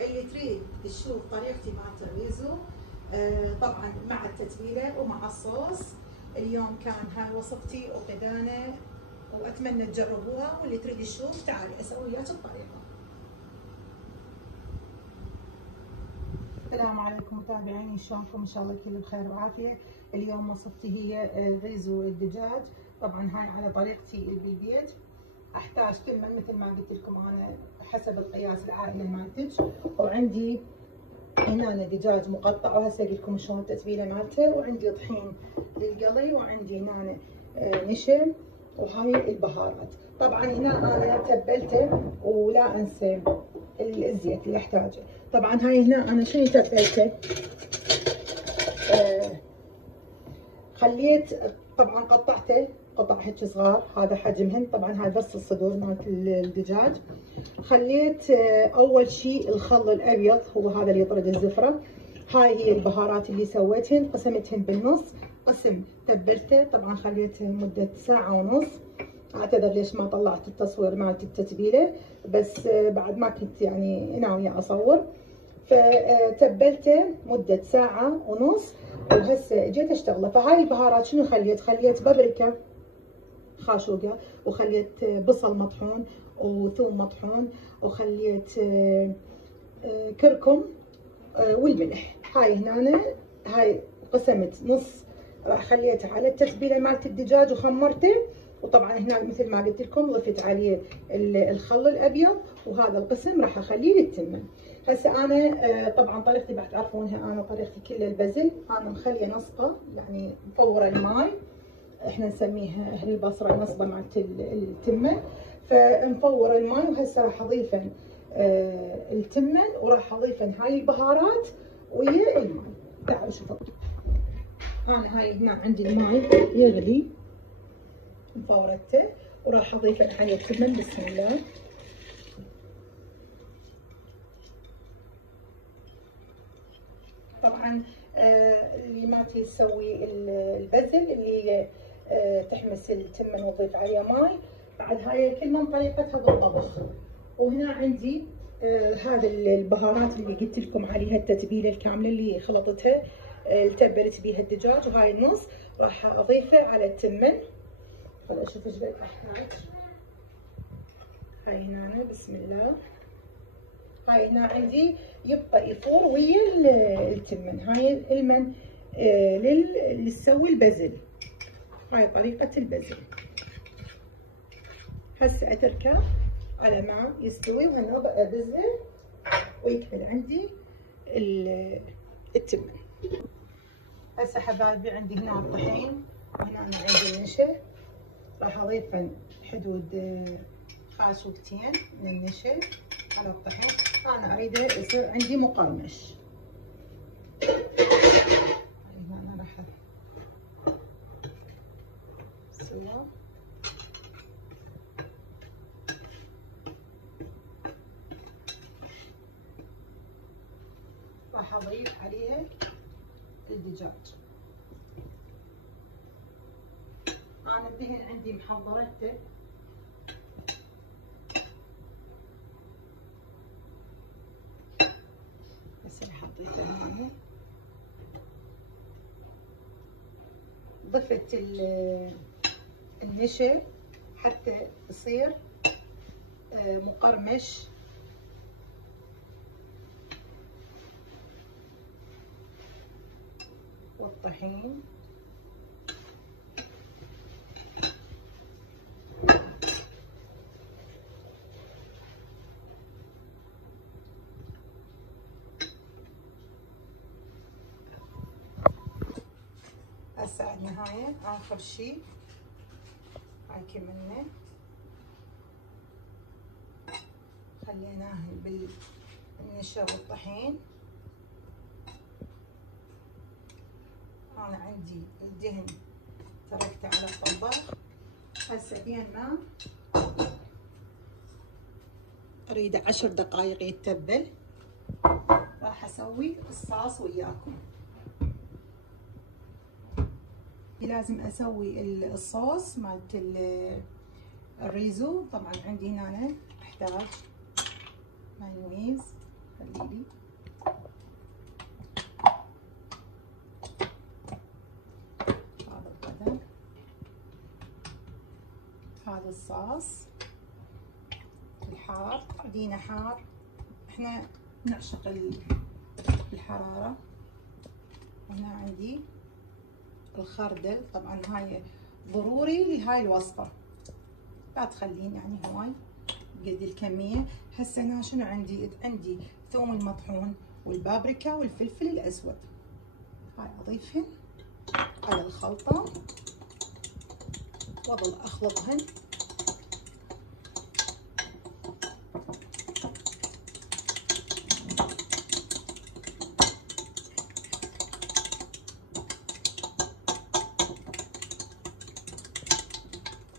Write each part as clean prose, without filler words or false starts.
اللي تريد تشوف طريقتي مالت الريزو طبعا مع التتبيله ومع الصوص. اليوم كان هاي وصفتي وغدانه، واتمنى تجربوها، واللي تريد تشوف تعالي اسوي وياك الطريقه. السلام عليكم متابعيني، شلونكم؟ ان شاء الله كل بخير وعافيه. اليوم وصفتي هي ريزو الدجاج. طبعا هاي على طريقتي بالبيت. احتاج تمن مثل ما قلت لكم انا حسب القياس العائله مالتك، وعندي هنا دجاج مقطع وهسه اقول لكم شلون التتبيله مالته، وعندي طحين للقلي، وعندي هنا نشا، وهاي البهارات. طبعا هنا انا تبلته، ولا انسى الزيت اللي احتاجه. طبعا هاي هنا انا شنو تبلته، خليت طبعا قطعته قطع هيك صغار، هذا حجمهن. طبعا هاي بس الصدور مالت الدجاج. خليت اول شيء الخل الابيض، هو هذا اللي يطرد الزفره. هاي هي البهارات اللي سويتهن، قسمتهن بالنص. قسم تبلته، طبعا خليته لمده ساعه ونص. اعتذر ليش ما طلعت التصوير مالت التتبيله، بس بعد ما كنت يعني ناويه اصور، فتبلته مده ساعه ونص، وهسه جيت اشتغله. فهاي البهارات شنو خليت بابريكا خاشوقه، وخليت بصل مطحون، وثوم مطحون، وخليت كركم، والملح. هاي هنا هاي قسمت نص، راح خليته على التتبيله مالت الدجاج وخمرته. وطبعا هنا مثل ما قلت لكم ضفت عليه الخل الابيض، وهذا القسم راح اخليه للتمن. هسه انا طبعا طريقتي بعد تعرفونها، انا طريقتي كلها البزل. انا مخليه نصقه، يعني مفوره الماي، احنا نسميها اهل البصره نصبه مالت التمن. فمفوره الماي، وهسه راح اضيفن التمن، وراح اضيفن هاي البهارات ويا الماي. تعالوا شوفوا، انا هاي هنا عندي الماي يغلي مفورته، وراح اضيفن عليه التمن. بسم الله. طبعا اللي ما تسوي البزل، اللي تحمس التمن وتضيف عليه ماي، بعد هاي كل من طريقتها بالطبخ. وهنا عندي هذا البهارات اللي قلت لكم عليها، التتبيله الكامله اللي خلطتها تبلت بيها الدجاج، وهاي النص راح اضيفه على التمن. خل اشوف ايش بقى احتاج. هاي هنا بسم الله. هاي هنا عندي يبقى يفور ويا التمن. هاي المن اللي تسوي البزل، هاي طريقة البزل. هسه اتركه على ما يستوي، وهنا ابزه ويكمل عندي التمن. هسه حبايبي عندي هنا الطحين، وهنا عندي النشا. راح اضيف حدود خاشوقتين من النشا على الطحين. انا اريده يصير عندي مقرمش. هنا راح اسويه. راح اضيف عليها الدجاج. انا الدهن عندي محضرته، بس اللي حطيته هنا. ضفت النشا حتى يصير مقرمش. والطحين هسه عندنا هاي اخر شي، هاي كملنا خليناه بالنشا والطحين. انا عندي الدهن تركته على الطباخ. هسه بين ما اريد 10 دقائق يتبل، راح اسوي الصاص وياكم. لازم اسوي الصوص مالت الريزو. طبعا عندي هنا احتاج مايونيز، خلي الصوص الحار، دينا حار، احنا نعشق الحرارة. هنا عندي الخردل، طبعا هاي ضروري لهاي الوصفة، لا تخلين يعني هواي قد الكمية. هسه هنا شنو عندي ثوم المطحون والبابريكا والفلفل الأسود، هاي أضيفهن على الخلطة وأظل أخلطهن.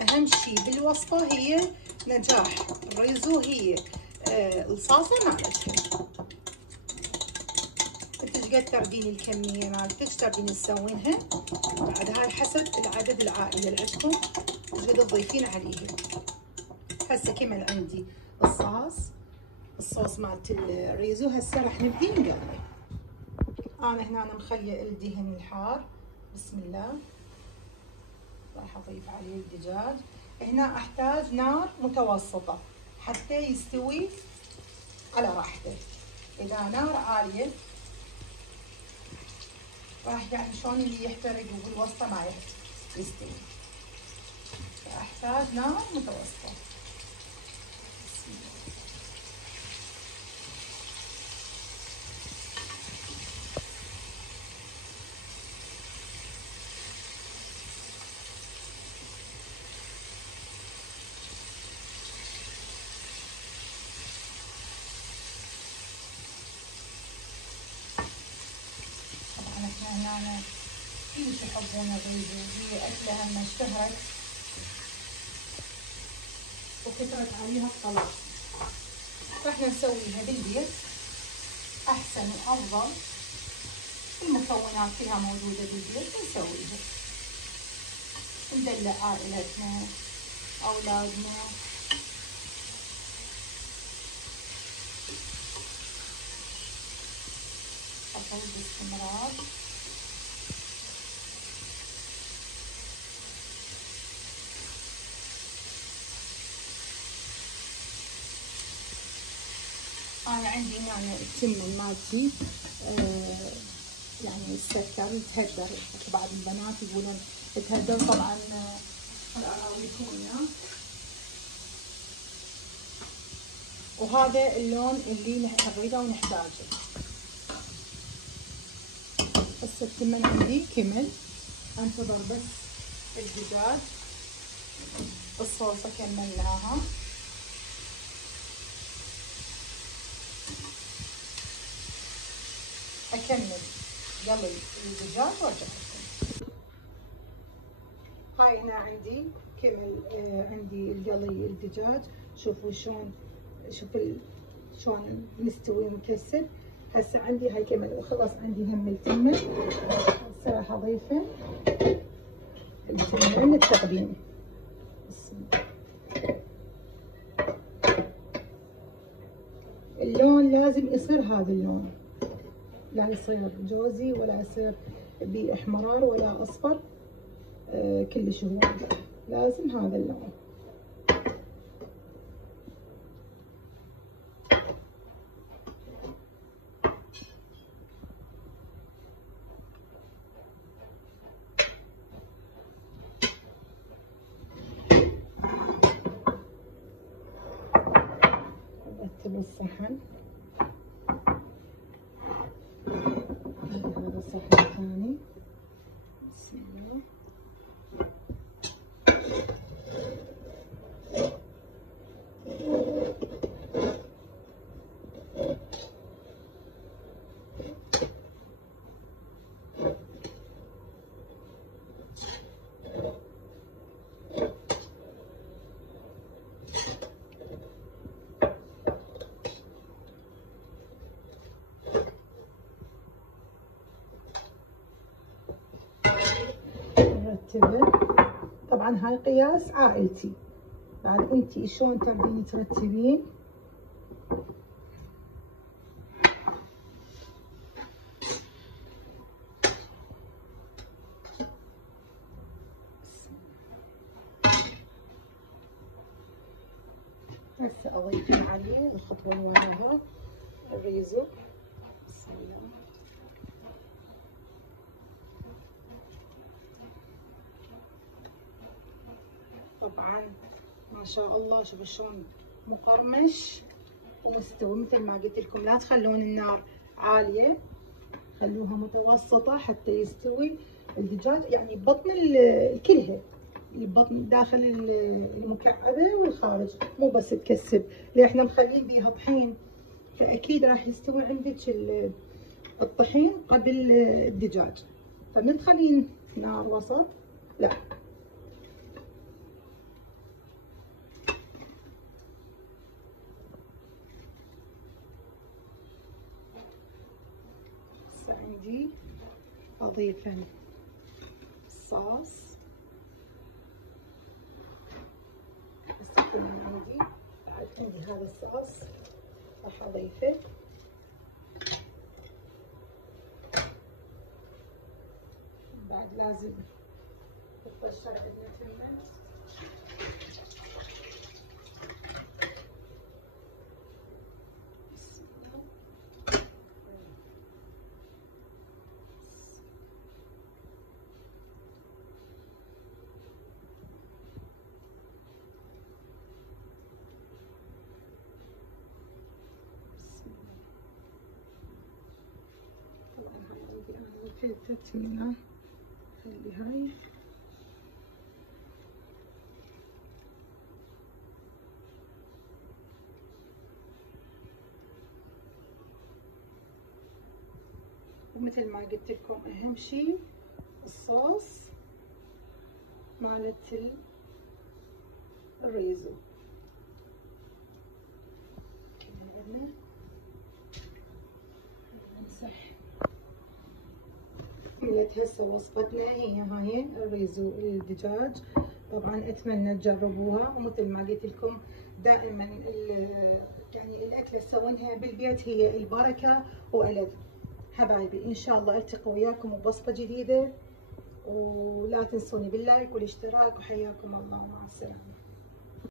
أهم شي بالوصفة هي نجاح الريزو، هي الصلصة مالتها. انت قد تردين الكمية مالتك، تردين تسوينها بعد هاي حسب العدد العائلي اللي عندكم قد تضيفين عليه. هسه كمل عندي الصوص مالت الريزو، هسه راح نبدي نقلي. انا هنا مخليه الدهن الحار، بسم الله. راح اضيف عليه الدجاج. هنا احتاج نار متوسطة حتى يستوي على راحته. اذا نار عالية راح يعني شلون اللي يحترق وبالوسطة ما يستوي، فاحتاج نار متوسطة. بسم الله. طبعا احنا هنا كلش يحبون الريزو، هي اكلة هم اشتهرت وكثرت عليها الطلب. راح نسويها بالبيت احسن وافضل، المكونات كلها موجودة بالبيت، نسويها ندلع عائلتنا اولادنا. اطل باستمرار. انا عندي يعني التمن مالتي يعني السكر يتهدر، بعض البنات يقولون يتهدر، طبعا اراويكم اياه. وهذا اللون اللي نريده ونحتاجه. هسه التمن عندي كمل، انتظر بس الدجاج. الصوصة كملناها، اكمل قلي الدجاج وارجع لكم. هاي هنا عندي كمل عندي القلي الدجاج. شوفوا شلون، شلون مستوي ومكسر. هسه عندي هاي كمل وخلاص. عندي هم التمن، هسه راح اضيفه التمن للتقديم. بسم الله. اللون لازم يصير هذا اللون، لا يصير جوزي ولا يصير باحمرار ولا اصفر، كلش هو لازم هذا اللون. ارتب الصحن، هذا الصحن الثاني. بسم الله. مرتبة، طبعا هاي قياس عائلتي، بعد انتي شلون تبين ترتبين. هسه اضيف عليه الخطوه اللي وراها الريزو. بسم الله. طبعا ما شاء الله شوفوا شلون مقرمش ومستوي. مثل ما قلت لكم لا تخلون النار عاليه، خلوها متوسطه حتى يستوي الدجاج، يعني بطن الكلها، البطن داخل المكعبه والخارج، مو بس تكسب، لان احنا مخلين بيها طحين، فاكيد راح يستوي عندك الطحين قبل الدجاج. فمن تخلين نار وسط لا. هسه عندي اضيف الصوص. هسه من عندي بعد عندي هذا الصوص راح اضيفه. بعد لازم نطشر عندنا تمن. فلفل تمنة، خلي هاي. ومثل ما قلت لكم اهم شيء الصوص مالت الريزو. نمسح. كملت هسه وصفتنا هي هاي الريزو الدجاج. طبعا اتمنى تجربوها، ومثل ما قلت لكم دائما يعني الاكله تسوونها بالبيت هي البركه والذ. حبايبي ان شاء الله التقي وياكم بوصفه جديده، ولا تنسوني باللايك والاشتراك، وحياكم الله، مع السلامه.